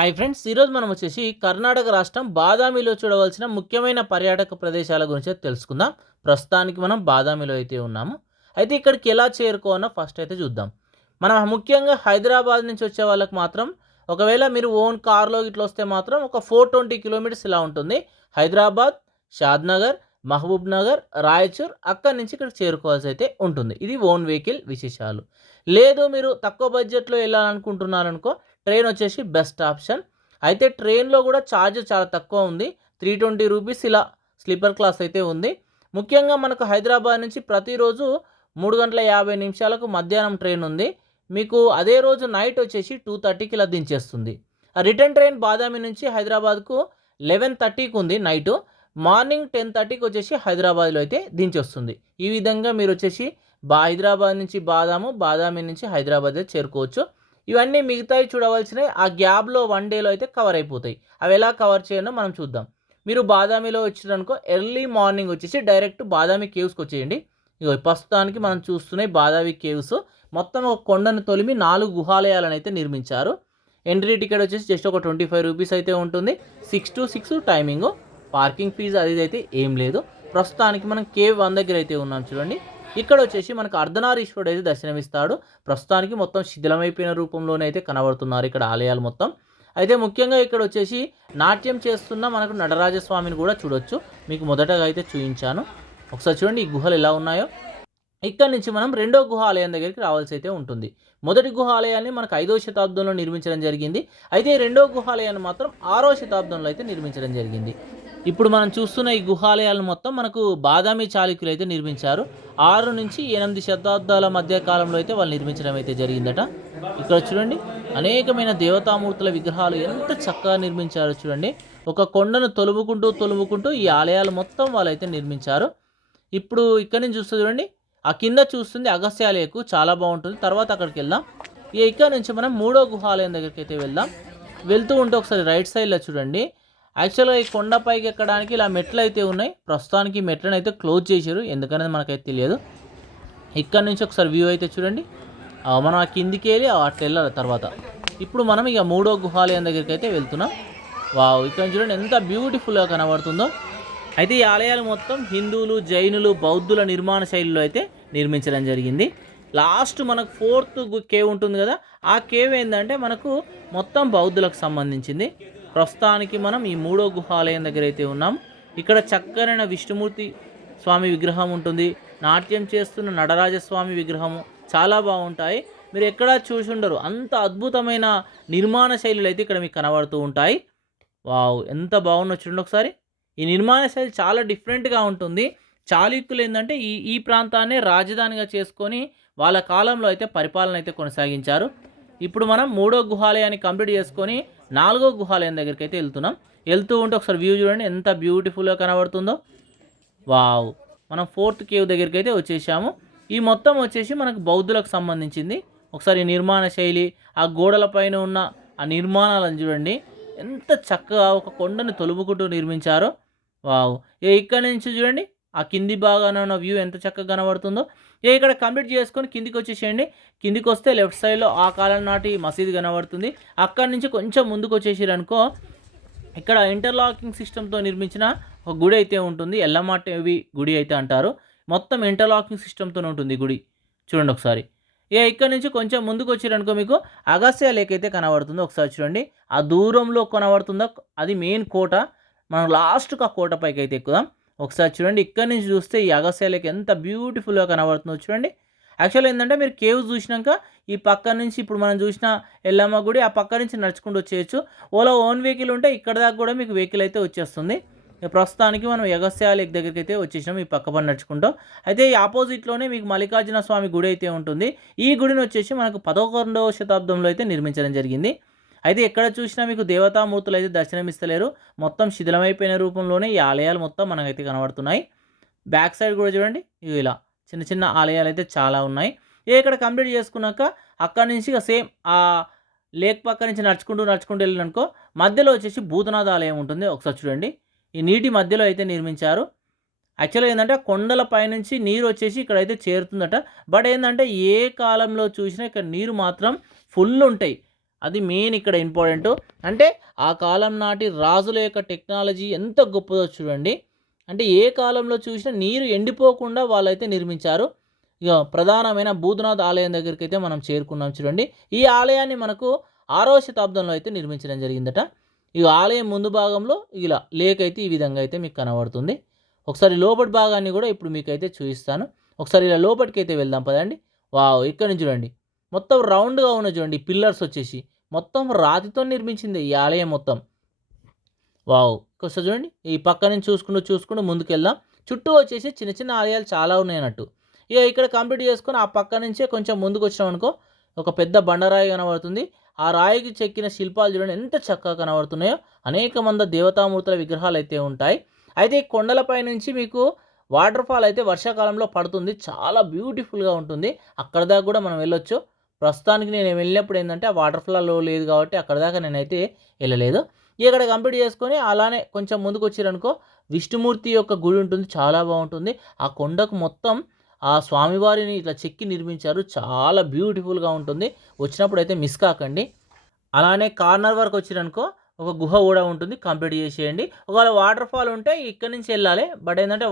Hi friends, ఈరోజు మనం వచ్చేసి కర్ణాటక రాష్ట్రం బాదామిలో చూడవలసిన ముఖ్యమైన పర్యాటక ప్రదేశాల గురించి తెలుసుకుందాం. ప్రస్తుతానికి మనం బాదామిలో అయితే ఉన్నాము. అయితే ఇక్కడికి ఎలా చేరుకోవాలో ఫస్ట్ అయితే చూద్దాం. మనం ముఖ్యంగా హైదరాబాద్ నుంచి వచ్చే వాళ్ళకి మాత్రం ఒకవేళ మీరు ఓన్ కార్లో ఇట్లా వస్తే మాత్రం ఒక 420 కిలోమీటర్స్ ఇలా ఉంటుంది. హైదరాబాద్, షాద్నగర్, మహబూబ్ నగర్, రాయచూర్ అక్కడి నుంచి ఇక్కడ చేరుకోవాల్సి అయితే ఉంటుంది. ఇది ఓన్ వెహికల్ విశేషాలు. లేదు మీరు తక్కువ బడ్జెట్లో వెళ్ళాలనుకుంటున్నారనుకో, ట్రైన్ వచ్చేసి బెస్ట్ ఆప్షన్. అయితే ట్రైన్లో కూడా ఛార్జ్ చాలా తక్కువ ఉంది. 320 రూపీస్ ఇలా స్లీపర్ క్లాస్ అయితే ఉంది. ముఖ్యంగా మనకు హైదరాబాద్ నుంచి ప్రతిరోజు 3 గంటల 50 నిమిషాలకు మధ్యాహ్నం ట్రైన్ ఉంది. మీకు అదే రోజు నైట్ వచ్చేసి 2:30కి ఇలా దించేస్తుంది. ఆ రిటర్న్ ట్రైన్ బాదామి నుంచి హైదరాబాద్కు 11:30కి ఉంది నైటు. మార్నింగ్ 10:30కి వచ్చేసి హైదరాబాద్లో అయితే దించొస్తుంది. ఈ విధంగా మీరు వచ్చేసి హైదరాబాద్ నుంచి బాదామి నుంచి హైదరాబాద్ అయితే చేరుకోవచ్చు. ఇవన్నీ మిగతాయి చూడవలసినవి ఆ గ్యాప్లో 1 డేలో అయితే కవర్ అయిపోతాయి. అవి ఎలా కవర్ చేయాలో మనం చూద్దాం. మీరు బాదామిలో వచ్చిరనుకో, ఎర్లీ మార్నింగ్ వచ్చేసి డైరెక్ట్ బాదామి కేవ్స్కి వచ్చేయండి. ఇగో ప్రస్తుతానికి మనం చూస్తున్నాయి బాదామి కేవ్స్. మొత్తం ఒక కొండను తొలిమి 4 గుహాలయాలను అయితే నిర్మించారు. ఎంట్రీ టికెట్ వచ్చేసి జస్ట్ ఒక 25 రూపీస్ అయితే ఉంటుంది. 6 to 6 టైమింగు. పార్కింగ్ ఫీజు అది అయితే ఏం లేదు. ప్రస్తుతానికి మనం కేవ్ 1 దగ్గర అయితే ఉన్నాం చూడండి. ఇక్కడ వచ్చేసి మనకు అర్ధనారీశ్వరుడు అయితే దర్శనమిస్తాడు. ప్రస్తుతానికి మొత్తం శిథిలమైపోయిన రూపంలోనే అయితే కనబడుతున్నారు ఇక్కడ ఆలయాలు మొత్తం. అయితే ముఖ్యంగా ఇక్కడ వచ్చేసి నాట్యం చేస్తున్న మనకు నటరాజస్వామిని కూడా చూడొచ్చు. మీకు మొదటగా అయితే చూపించాను. ఒకసారి చూడండి ఈ గుహలు ఎలా ఉన్నాయో. ఇక్కడ నుంచి మనం రెండో గుహాలయం దగ్గరికి రావాల్సి అయితే ఉంటుంది. మొదటి గుహాలయాన్ని మనకు 5వ శతాబ్దంలో నిర్మించడం జరిగింది. అయితే రెండో గుహాలయాన్ని మాత్రం 6వ శతాబ్దంలో అయితే నిర్మించడం జరిగింది. ఇప్పుడు మనం చూస్తున్న ఈ గుహాలయాలను మొత్తం మనకు బాదామి చాళుక్యులు అయితే నిర్మించారు. 6 నుంచి 8 శతాబ్దాల మధ్య కాలంలో అయితే వాళ్ళు నిర్మించడం అయితే జరిగిందట. ఇక్కడ చూడండి అనేకమైన దేవతామూర్తుల విగ్రహాలు ఎంత చక్కగా నిర్మించారో చూడండి. ఒక కొండను తొలుముకుంటూ ఈ ఆలయాలు మొత్తం వాళ్ళైతే నిర్మించారు. ఇప్పుడు ఇక్కడ నుంచి చూస్తే చూడండి, ఆ కింద చూస్తుంది అగస్త్యాలయకు చాలా బాగుంటుంది. తర్వాత అక్కడికి వెళ్దాం. ఇక్కడ నుంచి మనం 3వ గుహాలయం దగ్గరికి అయితే వెళ్దాం. వెళ్తూ ఉంటే ఒకసారి రైట్ సైడ్లో చూడండి, యాక్చువల్గా ఈ కొండపైకి ఎక్కడానికి ఇలా మెట్లు అయితే ఉన్నాయి. ప్రస్తుతానికి ఈ మెట్లను అయితే క్లోజ్ చేశారు, ఎందుకనేది మనకైతే తెలియదు. ఇక్కడ నుంచి ఒకసారి వ్యూ అయితే చూడండి. మనం ఆ కిందికి వెళ్ళి అట్లా వెళ్ళాలి. తర్వాత ఇప్పుడు మనం ఇక 3వ గుహాలయం దగ్గరికి అయితే వెళ్తున్నాం. వావ్, ఇక్కడ చూడండి ఎంత బ్యూటిఫుల్గా కనబడుతుందో. అయితే ఈ ఆలయాలు మొత్తం హిందువులు, జైనులు, బౌద్ధుల నిర్మాణ శైలిలో అయితే నిర్మించడం జరిగింది. లాస్ట్ మనకు 4th కేవ్ ఉంటుంది కదా, ఆ కేవ్ ఏంటంటే మనకు మొత్తం బౌద్ధులకు సంబంధించింది. ప్రస్తుతానికి మనం ఈ 3వ గుహాలయం దగ్గర అయితే ఉన్నాం. ఇక్కడ చక్కనైన విష్ణుమూర్తి స్వామి విగ్రహం ఉంటుంది. నాట్యం చేస్తున్న నటరాజస్వామి విగ్రహము చాలా బాగుంటాయి. మీరు ఎక్కడా చూసి ఉండరు, అంత అద్భుతమైన నిర్మాణ శైలులు అయితే ఇక్కడ మీకు కనబడుతూ ఉంటాయి. వావ్, ఎంత బాగుందో చూడండి ఒకసారి. ఈ నిర్మాణ శైలి చాలా డిఫరెంట్గా ఉంటుంది. చాళుక్యులు ఏంటంటే ఈ ప్రాంతాన్ని రాజధానిగా చేసుకొని వాళ్ళ కాలంలో అయితే పరిపాలన అయితే కొనసాగించారు. ఇప్పుడు మనం 3వ గుహాలయాన్ని కంప్లీట్ చేసుకొని 4వ గుహాలయం దగ్గరికి అయితే వెళ్తున్నాం. వెళ్తూ ఉంటే ఒకసారి వ్యూ చూడండి ఎంత బ్యూటిఫుల్గా కనబడుతుందో. వావ్, మనం 4th కేవ్ దగ్గరికి అయితే వచ్చేసాము. ఈ మొత్తం వచ్చేసి మనకు బౌద్ధులకు సంబంధించింది. ఒకసారి నిర్మాణ శైలి, ఆ గోడల పైన ఉన్న ఆ నిర్మాణాలను చూడండి ఎంత చక్కగా ఒక కొండను తొలుముకుంటూ నిర్మించారో. వావ్, ఇక్కడ నుంచి చూడండి ఆ కింది భాగాన ఉన్న వ్యూ ఎంత చక్కగా కనబడుతుందో. ఇక్కడ కంప్లీట్ చేసుకొని కిందికి వచ్చేసేయండి. కిందికి వస్తే లెఫ్ట్ సైడ్లో ఆ కాలం నాటి మసీదు కనబడుతుంది. అక్కడి నుంచి కొంచెం ముందుకు వచ్చేసారనుకో, ఇక్కడ ఇంటర్లాకింగ్ సిస్టమ్తో నిర్మించిన ఒక గుడి అయితే ఉంటుంది. ఎల్లమాటేవి గుడి అయితే అంటారు. మొత్తం ఇంటర్లాకింగ్ సిస్టమ్తో ఉంటుంది గుడి. చూడండి ఒకసారి. ఇక్కడ నుంచి కొంచెం ముందుకు వచ్చారనుకో, మీకు అగస్త్య లేక్ అయితే కనబడుతుందో. ఒకసారి చూడండి, ఆ దూరంలో కనబడుతుందో అది మెయిన్ కోట. మనం లాస్ట్కి ఆ కోట పైకి అయితే ఎక్కుదాం. ఒకసారి చూడండి, ఇక్కడ నుంచి చూస్తే ఈ అగస్త్య లేక్ ఎంత బ్యూటిఫుల్గా కనబడుతుందో చూడండి. యాక్చువల్ ఏంటంటే మీరు కేవ్స్ చూసినాక ఈ పక్క నుంచి ఇప్పుడు మనం చూసిన ఎల్లమ్మ గుడి ఆ పక్క నుంచి నడుచుకుంటూ వచ్చేయచ్చు. ఓలా ఓన్ వెహికల్ ఉంటే ఇక్కడ దాకా కూడా మీకు వెహికల్ అయితే వచ్చేస్తుంది. ప్రస్తుతానికి మనం అగస్త్య లేక్ దగ్గరికి అయితే వచ్చేసాం ఈ పక్కపడి నడుచుకుంటూ. అయితే ఈ ఆపోజిట్లోనే మీకు మల్లికార్జున స్వామి గుడి అయితే ఉంటుంది. ఈ గుడిని వచ్చేసి మనకు 11వ శతాబ్దంలో అయితే నిర్మించడం జరిగింది. అయితే ఎక్కడ చూసినా మీకు దేవతామూర్తులు అయితే దర్శనమిస్తలేరు. మొత్తం శిథిలమైపోయిన రూపంలోనే ఈ ఆలయాలు మొత్తం మనకైతే కనబడుతున్నాయి. బ్యాక్ సైడ్ కూడా చూడండి, ఇవి ఇలా చిన్న చిన్న ఆలయాలు అయితే చాలా ఉన్నాయి. ఇక్కడ కంప్లీట్ చేసుకున్నాక అక్కడి నుంచి ఇక సేమ్ ఆ లేక్ పక్క నుంచి నడుచుకుంటూ వెళ్ళిననుకో మధ్యలో వచ్చేసి భూతనాథ ఆలయం ఉంటుంది. ఒకసారి చూడండి, ఈ నీటి మధ్యలో అయితే నిర్మించారు. యాక్చువల్గా ఏంటంటే కొండల పైనుంచి నీరు వచ్చేసి ఇక్కడైతే చేరుతుందట. బట్ ఏంటంటే ఏ కాలంలో చూసినా ఇక్కడ నీరు మాత్రం ఫుల్ ఉంటాయి. అది మెయిన్ ఇక్కడ ఇంపార్టెంట్. అంటే ఆ కాలం నాటి రాజుల యొక్క టెక్నాలజీ ఎంత గొప్పదో చూడండి. అంటే ఏ కాలంలో చూసినా నీరు ఎండిపోకుండా వాళ్ళైతే నిర్మించారు. ఇక ప్రధానమైన భూతనాథ్ ఆలయం దగ్గరికి అయితే మనం చేరుకున్నాం చూడండి. ఈ ఆలయాన్ని మనకు 6వ శతాబ్దంలో అయితే నిర్మించడం జరిగిందట. ఈ ఆలయం ముందు భాగంలో ఇలా లేక్ అయితే ఈ విధంగా అయితే మీకు కనబడుతుంది. ఒకసారి లోపటి భాగాన్ని కూడా ఇప్పుడు మీకైతే చూపిస్తాను. ఒకసారి ఇలా లోపలికి అయితే వెళ్దాం పదండి. వావ్, ఇక్కడ నుంచి చూడండి మొత్తం రౌండ్గా ఉన్న చూడండి పిల్లర్స్ వచ్చేసి మొత్తం రాతితో నిర్మించింది ఈ ఆలయం మొత్తం. వావ్, ఒకసారి చూడండి ఈ పక్క నుంచి చూసుకుంటూ ముందుకెళ్దాం. చుట్టూ వచ్చేసి చిన్న చిన్న ఆలయాలు చాలా ఉన్నాయి అన్నట్టు. ఇక ఇక్కడ కంప్లీట్ చేసుకొని ఆ పక్క నుంచే కొంచెం ముందుకు వచ్చినాం అనుకో ఒక పెద్ద బండరాయి కనబడుతుంది. ఆ రాయికి చెక్కిన శిల్పాలు చూడండి ఎంత చక్కగా కనబడుతున్నాయో. అనేక మంది దేవతామూర్తుల విగ్రహాలు అయితే ఉంటాయి. అయితే ఈ కొండలపై నుంచి మీకు వాటర్ ఫాల్ అయితే వర్షాకాలంలో పడుతుంది. చాలా బ్యూటిఫుల్గా ఉంటుంది. అక్కడ దాకా కూడా మనం వెళ్ళొచ్చు. ప్రస్తుతానికి నేను వెళ్ళినప్పుడు ఏంటంటే ఆ వాటర్ ఫాల్లో లేదు కాబట్టి అక్కడ దాకా నేనైతే వెళ్ళలేదు. ఇక్కడ కంప్లీట్ చేసుకొని అలానే కొంచెం ముందుకు వచ్చారనుకో విష్ణుమూర్తి యొక్క గుడి ఉంటుంది. చాలా బాగుంటుంది. ఆ కొండకు మొత్తం ఆ స్వామివారిని ఇట్లా చెక్కి నిర్మించారు. చాలా బ్యూటిఫుల్గా ఉంటుంది. వచ్చినప్పుడు అయితే మిస్ కాకండి. అలానే కార్నర్ వరకు వచ్చిరనుకో ఒక గుహ కూడా ఉంటుంది. కంప్లీట్ చేసేయండి. ఒకవేళ వాటర్ ఫాల్ ఉంటే ఇక్కడి నుంచి వెళ్ళాలి. బట్ ఏంటంటే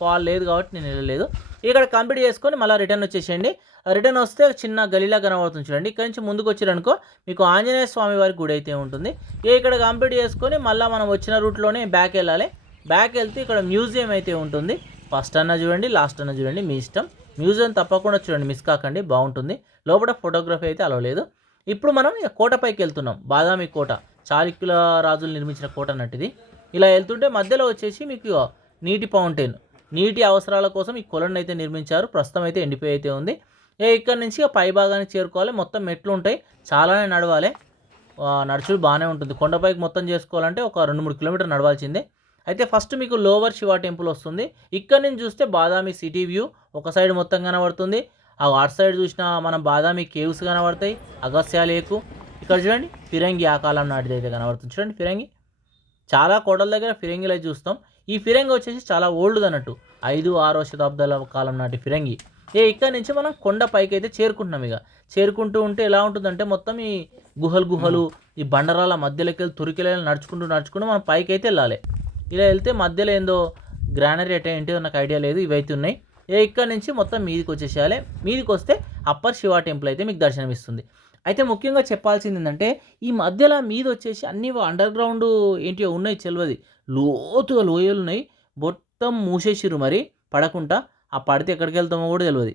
ఫాల్ లేదు కాబట్టి నేను వెళ్ళలేదు. ఇక్కడ కంప్లీట్ చేసుకొని మళ్ళీ రిటర్న్ వచ్చేసేయండి. రిటర్న్ వస్తే చిన్న గలీలా కనబడుతుంది చూడండి. ఇక్కడ నుంచి ముందుకు వచ్చారనుకో మీకు ఆంజనేయ స్వామి వారి గుడి అయితే ఉంటుంది. ఇక్కడ కంప్లీట్ చేసుకొని మళ్ళీ మనం వచ్చిన రూట్లోనే బ్యాక్ వెళ్ళాలి. బ్యాక్ వెళ్తే ఇక్కడ మ్యూజియం అయితే ఉంటుంది. ఫస్ట్ అన్న చూడండి, లాస్ట్ అన్న చూడండి, మీ ఇష్టం. మ్యూజియం తప్పకుండా చూడండి, మిస్ కాకండి, బాగుంటుంది. లోపల ఫోటోగ్రఫీ అయితే అలా లేదు. ఇప్పుడు మనం కోటపైకి వెళ్తున్నాం. బాదామి కోట, చాళుక్యుల రాజులు నిర్మించిన కోట అన్నట్టుది. ఇలా వెళ్తుంటే మధ్యలో వచ్చేసి మీకు నీటి ఫౌంటైన్, నీటి అవసరాల కోసం ఈ కొలను అయితే నిర్మించారు. ప్రస్తుతం అయితే ఎండిపోయి అయితే ఉంది. ఇక్కడ నుంచి పై భాగానికి చేరుకోవాలి. మొత్తం మెట్లు ఉంటాయి, చాలానే నడవాలి. నడుచుడు బాగానే ఉంటుంది. కొండపైకి మొత్తం చేసుకోవాలంటే ఒక 2-3 కిలోమీటర్ నడవాల్సిందే. అయితే ఫస్ట్ మీకు లోవర్ శివ టెంపుల్ వస్తుంది. ఇక్కడ నుంచి చూస్తే బాదామి సిటీ వ్యూ ఒక సైడ్ మొత్తం కనబడుతుంది. ఆ అటు సైడ్ చూసిన మనం బాదామి కేవ్స్ కనబడతాయి, అగస్త్య లేకు. ఇక్కడ చూడండి ఫిరంగి ఆ కాలం నాటిది అయితే కనబడుతుంది. చూడండి ఫిరంగి, చాలా కోటల దగ్గర ఫిరంగిలు అయితే చూస్తాం. ఈ ఫిరంగి వచ్చేసి చాలా ఓల్డ్ అన్నట్టు, 5-6వ శతాబ్దాల కాలం నాటి ఫిరంగి. ఇక్కడ నుంచి మనం కొండ పైకి అయితే చేరుకుంటున్నాం. ఇక చేరుకుంటూ ఉంటే ఎలా ఉంటుందంటే మొత్తం ఈ గుహలు ఈ బండరాల మధ్యలోకి వెళ్ళి తురికెళ్ళి నడుచుకుంటూ మనం పైకి అయితే వెళ్ళాలి. ఇలా వెళ్తే మధ్యలో ఏందో గ్రానరీ అంటే ఏంటో నాకు ఐడియా లేదు, ఇవైతే ఉన్నాయి. ఇక్కడ నుంచి మొత్తం మీదికి వచ్చేసేయాలి. మీదికి వస్తే అప్పర్ శివ టెంపుల్ అయితే మీకు దర్శనం ఇస్తుంది. అయితే ముఖ్యంగా చెప్పాల్సింది ఏంటంటే ఈ మధ్యలో మీద వచ్చేసి అన్ని అండర్ గ్రౌండ్ ఏంటివో ఉన్నాయి, తెలియదు. లోతుగా లోయలు ఉన్నాయి, మొత్తం మూసేసిరు మరి పడకుండా. ఆ పడితే ఎక్కడికి వెళ్తామో కూడా తెలియదు.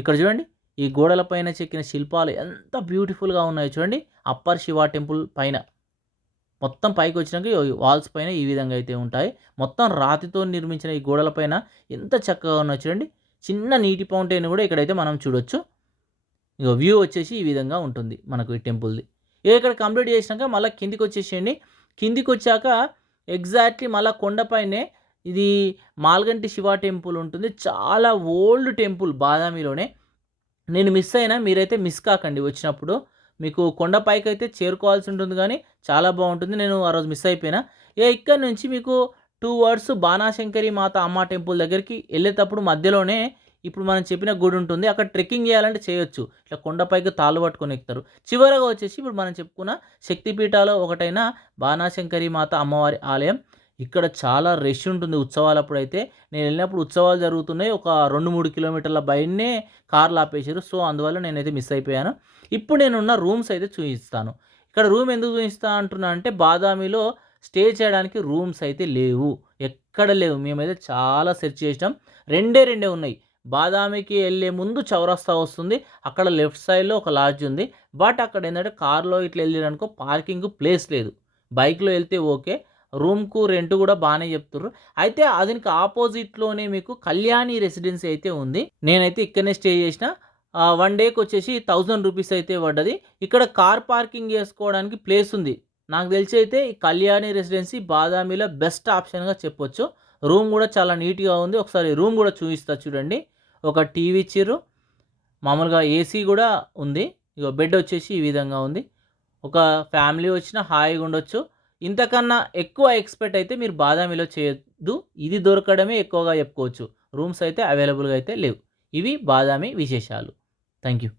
ఇక్కడ చూడండి ఈ గోడలపైన చెక్కిన శిల్పాలు ఎంత బ్యూటిఫుల్గా ఉన్నాయో చూడండి. అప్పర్ శివ టెంపుల్ పైన మొత్తం పైకి వచ్చినాక వాల్స్ పైన ఈ విధంగా అయితే ఉంటాయి. మొత్తం రాతితో నిర్మించిన ఈ గోడల పైన ఎంత చక్కగా ఉన్నాయో చూడండి. చిన్న నీటి ఫౌంటైన్ కూడా ఇక్కడైతే మనం చూడొచ్చు. ఇక వ్యూ వచ్చేసి ఈ విధంగా ఉంటుంది మనకు ఈ టెంపుల్ది. ఇక్కడ కంప్లీట్ చేసినాక మళ్ళీ కిందికి వచ్చేసేయండి. కిందికి వచ్చాక ఎగ్జాక్ట్లీ మళ్ళీ కొండపైనే ఇది మాల్గంటి శివ టెంపుల్ ఉంటుంది. చాలా ఓల్డ్ టెంపుల్ బాదామిలోనే. నేను మిస్ అయినా, మీరైతే మిస్ కాకండి. వచ్చినప్పుడు మీకు కొండపైకి అయితే చేరుకోవాల్సి ఉంటుంది, కానీ చాలా బాగుంటుంది. నేను ఆ రోజు మిస్ అయిపోయినా. ఇక్కడ నుంచి మీకు 2 వర్డ్స్ బాణాశంకరి మాత అమ్మ టెంపుల్ దగ్గరికి వెళ్ళేటప్పుడు మధ్యలోనే ఇప్పుడు మనం చెప్పిన గుడి ఉంటుంది. అక్కడ ట్రెక్కింగ్ చేయాలంటే చేయొచ్చు. ఇట్లా కొండపైకి తాళ్ళు పట్టుకొని ఎక్కుతారు. చివరగా వచ్చేసి ఇప్పుడు మనం చెప్పుకున్న శక్తిపీఠాలో ఒకటైన బాణాశంకరి మాత అమ్మవారి ఆలయం. ఇక్కడ చాలా రష్ ఉంటుంది ఉత్సవాలప్పుడు. అయితే నేను వెళ్ళినప్పుడు ఉత్సవాలు జరుగుతున్నాయి, ఒక 2-3 కిలోమీటర్ల బయటనే కార్లు ఆపేసారు. సో అందువల్ల నేనైతే మిస్ అయిపోయాను. ఇప్పుడు నేనున్న రూమ్స్ అయితే చూపిస్తాను. ఇక్కడ రూమ్ ఎందుకు చూపిస్తా అంటున్నా అంటే బాదామిలో స్టే చేయడానికి రూమ్స్ అయితే లేవు, ఎక్కడ లేవు. మేమైతే చాలా సెర్చ్ చేసినాం. రెండే ఉన్నాయి. బాదామికి వెళ్ళే ముందు చౌరస్తా వస్తుంది, అక్కడ లెఫ్ట్ సైడ్లో ఒక లాడ్జ్ ఉంది. బట్ అక్కడ ఏంటంటే కార్లో ఇట్లా వెళ్ళారనుకో పార్కింగ్ ప్లేస్ లేదు. బైక్లో వెళ్తే ఓకే, రూమ్‌కు రెంట్ గూడా బానే జెప్తుర్రు. అయితే దీనికి ఆపోజిట్‌లోనే మీకు కళ్యాణి రెసిడెన్సీ అయితే ఉంది. నేనైతే ఇక్కడనే స్టే జేసిన. 1 డేకొచ్చేసి ₹1000 అయితే పడ్డది. ఇక్కడ కార్ పార్కింగ్ జేసుకోవడానికి ప్లేస్ ఉంది. నాకు తెలిసి అయితే ఈ కళ్యాణి రెసిడెన్సీ బాదామిలో బెస్ట్ ఆప్షన్‌గా చెప్పొచ్చు. రూమ్ గూడా చాలా నీట్‌గా ఉంది. ఒకసారి రూమ్ గూడా చూయిస్తా చూడండి. ఒక టీవీ ఇచ్చిర్రు. మామూలుగా ఏసీ గూడా ఉంది. ఇగో బెడ్ వచ్చేసి ఈ విధంగా ఉంది. ఒక ఫ్యామిలీ వచ్చినా హాయిగా ఉండొచ్చు. ఇంతకన్నా ఎక్కువ ఎక్స్‌పెక్ట్ అయితే మీరు బాదామిలో చేయొద్దు. ఇది దొరకడమే ఎక్కువగా చెప్పుకోవచ్చు. రూమ్స్ అయితే అవైలబుల్‌గా అయితే లేవు. ఇవి బాదామి విశేషాలు. Thank you.